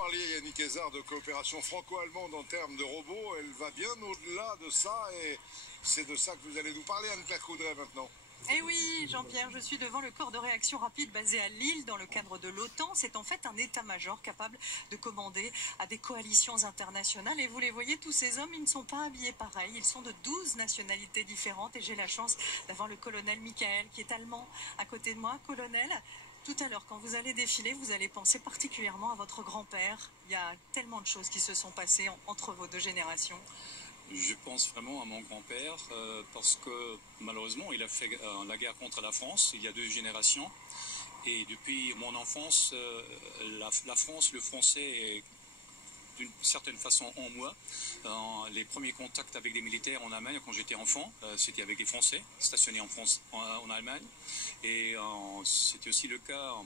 parliez, Yannick Hézard, de coopération franco-allemande en termes de robots. Elle va bien au-delà de ça et c'est de ça que vous allez nous parler, Anne-Claire Coudray, maintenant. Eh oui, Jean-Pierre, je suis devant le corps de réaction rapide basé à Lille dans le cadre de l'OTAN. C'est en fait un état-major capable de commander à des coalitions internationales. Et vous les voyez, tous ces hommes, ils ne sont pas habillés pareil. Ils sont de 12 nationalités différentes. Et j'ai la chance d'avoir le colonel Michael qui est allemand à côté de moi. Colonel, tout à l'heure, quand vous allez défiler, vous allez penser particulièrement à votre grand-père. Il y a tellement de choses qui se sont passées entre vos deux générations. Je pense vraiment à mon grand-père parce que malheureusement il a fait la guerre contre la France il y a 2 générations et depuis mon enfance la France, le français est d'une certaine façon en moi. Les premiers contacts avec des militaires en Allemagne quand j'étais enfant, c'était avec des Français stationnés en France, en Allemagne, et c'était aussi le cas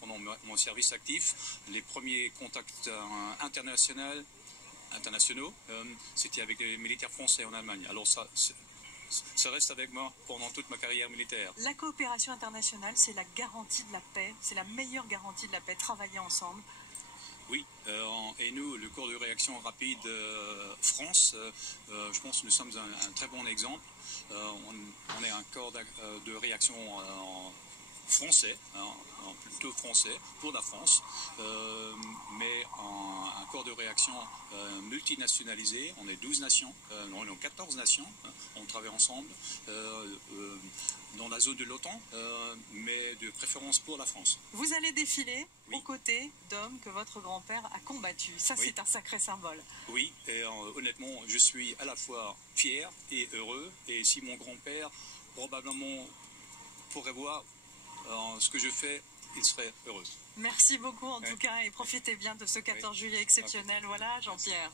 pendant mon service actif. Les premiers contacts internationaux, c'était avec les militaires français en Allemagne. Alors ça reste avec moi pendant toute ma carrière militaire. La coopération internationale, c'est la garantie de la paix, c'est la meilleure garantie de la paix, travailler ensemble. Oui, et nous, le corps de réaction rapide France, je pense que nous sommes un très bon exemple. On est un corps de réaction français, plutôt français, pour la France, mais un corps de réaction multinationalisé. On est 12 nations, on est 14 nations, on travaille ensemble dans la zone de l'OTAN, mais de préférence pour la France. Vous allez défiler oui. aux côtés d'hommes que votre grand-père a combattus. Ça, oui. C'est un sacré symbole. Oui, et honnêtement, je suis à la fois fier et heureux, et si mon grand-père probablement pourrait voir ce que je fais, il serait heureux. Merci beaucoup en tout cas et profitez bien de ce 14 juillet exceptionnel. Voilà, Jean-Pierre.